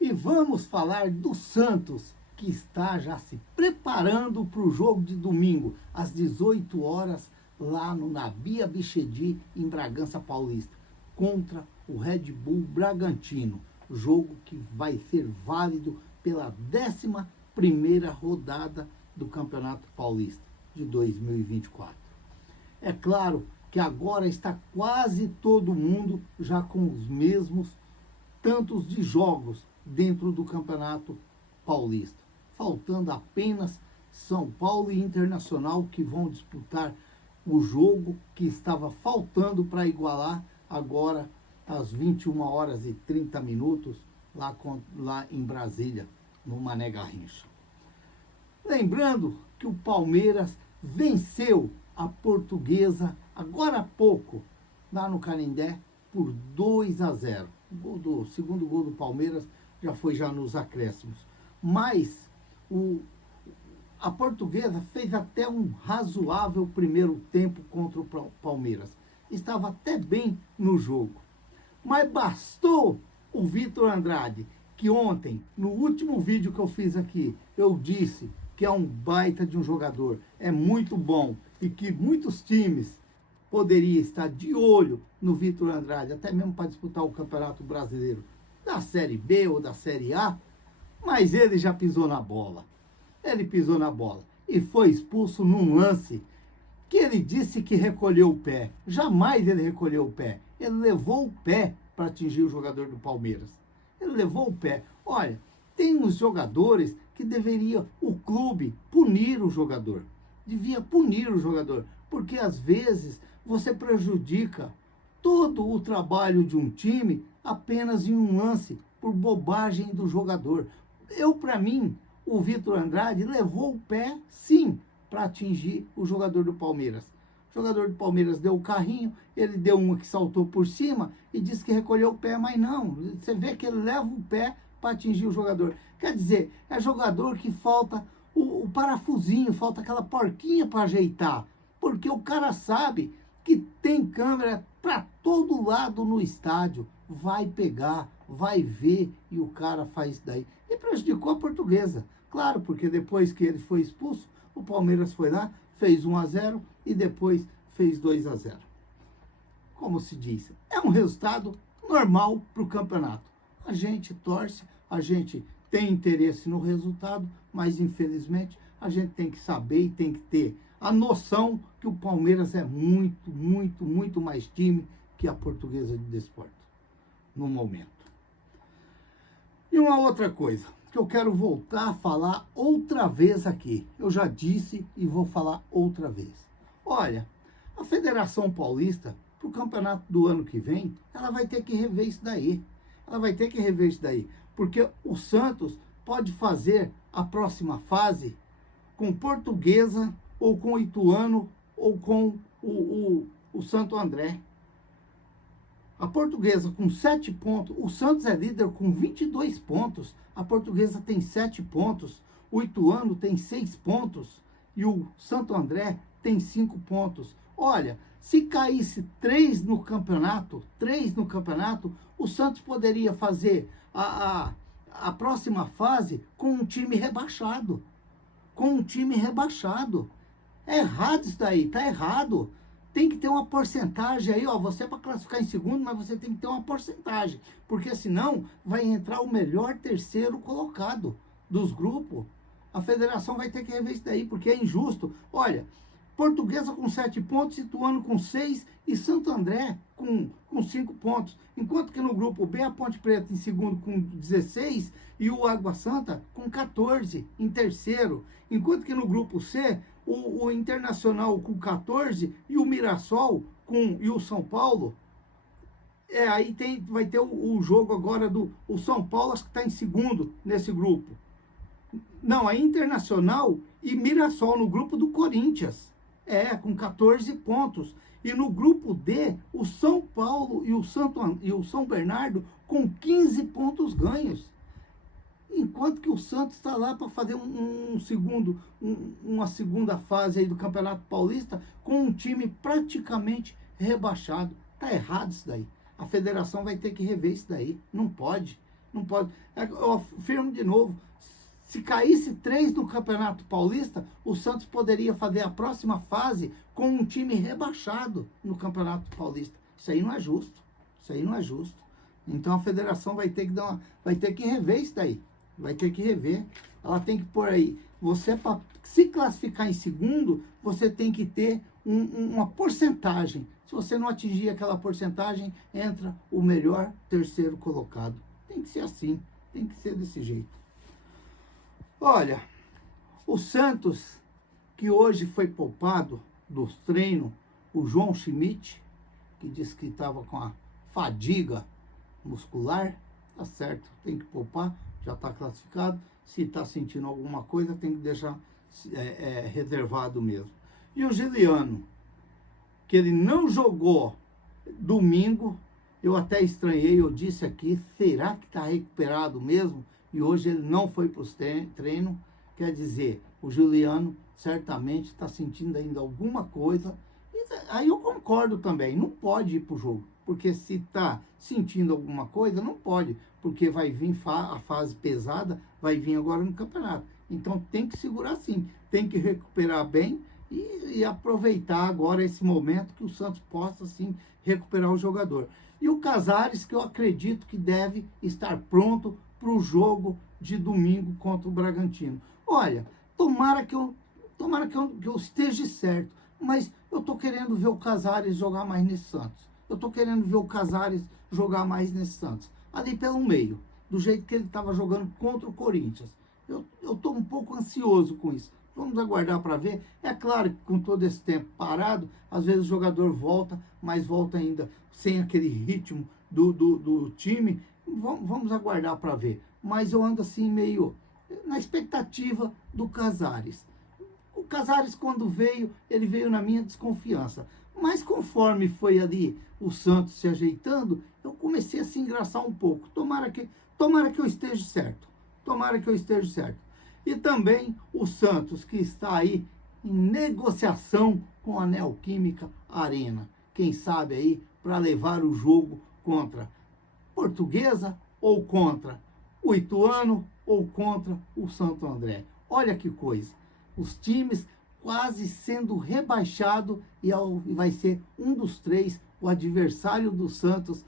E vamos falar do Santos, que está já se preparando para o jogo de domingo, às 18 horas, lá no Nabi Abichedi, em Bragança Paulista, contra o Red Bull Bragantino. Jogo que vai ser válido pela 11ª rodada do Campeonato Paulista de 2024. É claro que agora está quase todo mundo já com os mesmos tantos de jogos dentro do Campeonato Paulista, faltando apenas São Paulo e Internacional, que vão disputar o jogo que estava faltando para igualar agora às 21h30 lá em Brasília, no Mané Garrincha. Lembrando que o Palmeiras venceu a Portuguesa agora há pouco, lá no Canindé, por 2-0. O segundo gol do Palmeiras já foi nos acréscimos. Mas a Portuguesa fez até um razoável primeiro tempo contra o Palmeiras. Estava até bem no jogo. Mas bastou o Vitor Andrade, que ontem, no último vídeo que eu fiz aqui, eu disse que é um baita de um jogador, é muito bom e que muitos times poderiam estar de olho no Vitor Andrade, até mesmo para disputar o Campeonato Brasileiro da Série B ou da Série A, mas ele já pisou na bola. Ele pisou na bola e foi expulso num lance que ele disse que recolheu o pé. Jamais ele recolheu o pé. Ele levou o pé para atingir o jogador do Palmeiras. Ele levou o pé. Olha, tem uns jogadores que deveria o clube punir o jogador. Devia punir o jogador, porque às vezes você prejudica todo o trabalho de um time apenas em um lance, por bobagem do jogador. Para mim, o Vitor Andrade levou o pé, sim, para atingir o jogador do Palmeiras. O jogador do Palmeiras deu o carrinho, ele deu uma que saltou por cima e disse que recolheu o pé, mas não. Você vê que ele leva o pé para atingir o jogador. Quer dizer, é jogador que falta o parafusinho, falta aquela porquinha para ajeitar. Porque o cara sabe que tem câmera para todo lado no estádio. Vai pegar, vai ver e o cara faz daí. E prejudicou a Portuguesa. Claro, porque depois que ele foi expulso, o Palmeiras foi lá, fez 1-0 e depois fez 2-0. Como se diz, é um resultado normal para o campeonato. A gente torce, a gente tem interesse no resultado, mas infelizmente a gente tem que saber e tem que ter a noção que o Palmeiras é muito, muito, muito mais time que a Portuguesa de Desporto, no momento. E uma outra coisa que eu quero voltar a falar outra vez aqui. Eu já disse e vou falar outra vez. Olha, a Federação Paulista, para o campeonato do ano que vem, ela vai ter que rever isso daí. Ela vai ter que rever isso daí. Porque o Santos pode fazer a próxima fase com Portuguesa, ou com o Ituano, ou com o Santo André. A Portuguesa com 7 pontos, o Santos é líder com 22 pontos, a Portuguesa tem 7 pontos, o Ituano tem 6 pontos e o Santo André tem 5 pontos. Olha, se caísse 3 no campeonato, o Santos poderia fazer a próxima fase com um time rebaixado. É errado isso daí, tá errado. Tem que ter uma porcentagem aí, ó. Você para classificar em segundo, mas você tem que ter uma porcentagem. Porque senão vai entrar o melhor terceiro colocado dos grupos. A federação vai ter que rever isso daí, porque é injusto. Olha, Portuguesa com 7 pontos, Ituano com 6 e Santo André com 5 pontos. Enquanto que no grupo B, a Ponte Preta em segundo com 16 e o Água Santa com 14 em terceiro. Enquanto que no grupo C, o Internacional com 14 e o Mirassol e o São Paulo. Aí vai ter o jogo agora o São Paulo, acho que está em segundo nesse grupo. Não, é Internacional e Mirassol no grupo do Corinthians. Com 14 pontos. E no grupo D, o São Paulo e o São Bernardo com 15 pontos ganhos. Enquanto que o Santos está lá para fazer uma segunda fase aí do Campeonato Paulista com um time praticamente rebaixado. Tá errado isso daí. A federação vai ter que rever isso daí. Não pode. Não pode. Eu afirmo de novo, se caísse 3 no Campeonato Paulista, o Santos poderia fazer a próxima fase com um time rebaixado no Campeonato Paulista. Isso aí não é justo. Isso aí não é justo. Então a federação vai ter que vai ter que rever isso daí. Vai ter que rever. Ela tem que pôr aí. Você, para se classificar em segundo, você tem que ter uma porcentagem. Se você não atingir aquela porcentagem, entra o melhor terceiro colocado. Tem que ser assim. Tem que ser desse jeito. Olha, o Santos, que hoje foi poupado dos treinos, o João Schmidt, que disse que estava com a fadiga muscular, tá certo, tem que poupar, já está classificado. Se está sentindo alguma coisa, tem que deixar reservado mesmo. E o Juliano, que ele não jogou domingo, eu até estranhei, eu disse aqui, será que está recuperado mesmo? E hoje ele não foi para os treinos, quer dizer, o Juliano certamente está sentindo ainda alguma coisa. E aí eu concordo também, não pode ir para o jogo, porque se está sentindo alguma coisa, não pode, porque vai vir a fase pesada, vai vir agora no campeonato. Então tem que segurar sim, tem que recuperar bem e aproveitar agora esse momento que o Santos possa sim recuperar o jogador. E o Casares, que eu acredito que deve estar pronto para o jogo de domingo contra o Bragantino. Olha, tomara que eu esteja certo, mas eu estou querendo ver o Casares jogar mais nesse Santos. Eu estou querendo ver o Casares jogar mais nesse Santos. Ali pelo meio, do jeito que ele estava jogando contra o Corinthians. Eu estou um pouco ansioso com isso. Vamos aguardar para ver. É claro que com todo esse tempo parado, às vezes o jogador volta, mas volta ainda sem aquele ritmo do time. Vamos aguardar para ver. Mas eu ando assim meio na expectativa do Casares. O Casares, quando veio, ele veio na minha desconfiança. Mas conforme foi ali o Santos se ajeitando, eu comecei a se engraçar um pouco. Tomara que eu esteja certo. Tomara que eu esteja certo. E também o Santos, que está aí em negociação com a Neoquímica Arena. Quem sabe aí para levar o jogo contra Portuguesa ou contra o Ituano ou contra o Santo André. Olha que coisa. Os times quase sendo rebaixados e vai ser um dos 3 o adversário do Santos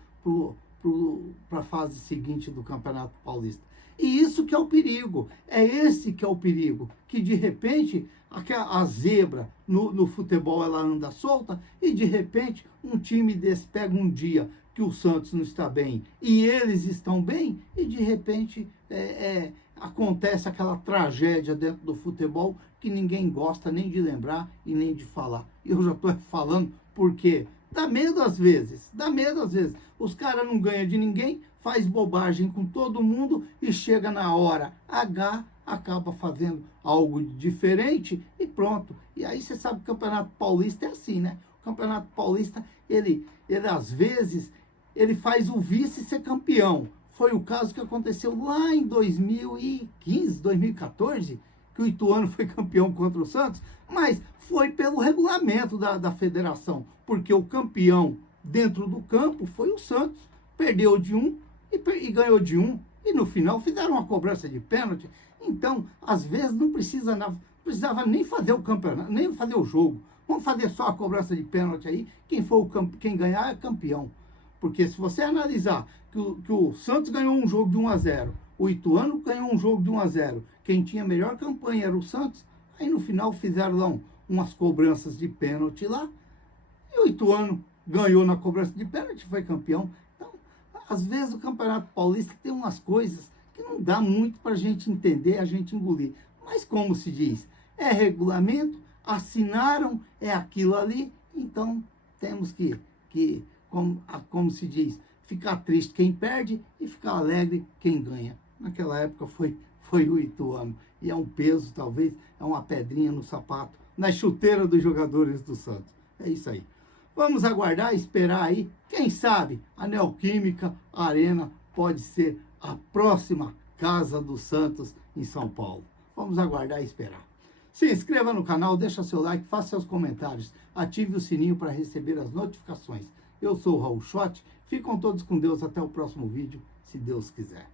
para a fase seguinte do Campeonato Paulista. E isso que é o perigo, é esse que é o perigo, que de repente a zebra no futebol ela anda solta e de repente um time desse pega um dia que o Santos não está bem e eles estão bem e de repente acontece aquela tragédia dentro do futebol que ninguém gosta nem de lembrar e nem de falar. E eu já estou falando porque dá medo às vezes. Os caras não ganham de ninguém, faz bobagem com todo mundo e chega na hora H, acaba fazendo algo diferente e pronto. E aí você sabe que o Campeonato Paulista é assim, né? O Campeonato Paulista, ele às vezes, ele faz o vice ser campeão. Foi o caso que aconteceu lá em 2015, 2014, que o Ituano foi campeão contra o Santos, mas foi pelo regulamento da federação, porque o campeão dentro do campo foi o Santos. Perdeu de um e ganhou de um, e no final fizeram uma cobrança de pênalti. Então, às vezes, não precisava nem fazer o campeonato, nem fazer o jogo. Vamos fazer só a cobrança de pênalti aí, quem ganhar é campeão. Porque se você analisar que o Santos ganhou um jogo de 1-0, o Ituano ganhou um jogo de 1-0, quem tinha a melhor campanha era o Santos, aí no final fizeram lá umas cobranças de pênalti lá, e o Ituano ganhou na cobrança de pênalti, foi campeão. Então, às vezes o Campeonato Paulista tem umas coisas que não dá muito para a gente entender, a gente engolir. Mas como se diz, é regulamento, assinaram, é aquilo ali, então temos que como se diz, ficar triste quem perde e ficar alegre quem ganha. Naquela época foi o Ituano. E é um peso, talvez, é uma pedrinha no sapato, na chuteira dos jogadores do Santos. É isso aí. Vamos aguardar, esperar aí. Quem sabe a Neoquímica Arena pode ser a próxima casa do Santos em São Paulo. Vamos aguardar e esperar. Se inscreva no canal, deixa seu like, faça seus comentários, ative o sininho para receber as notificações. Eu sou o Raul Schott, ficam todos com Deus, até o próximo vídeo, se Deus quiser.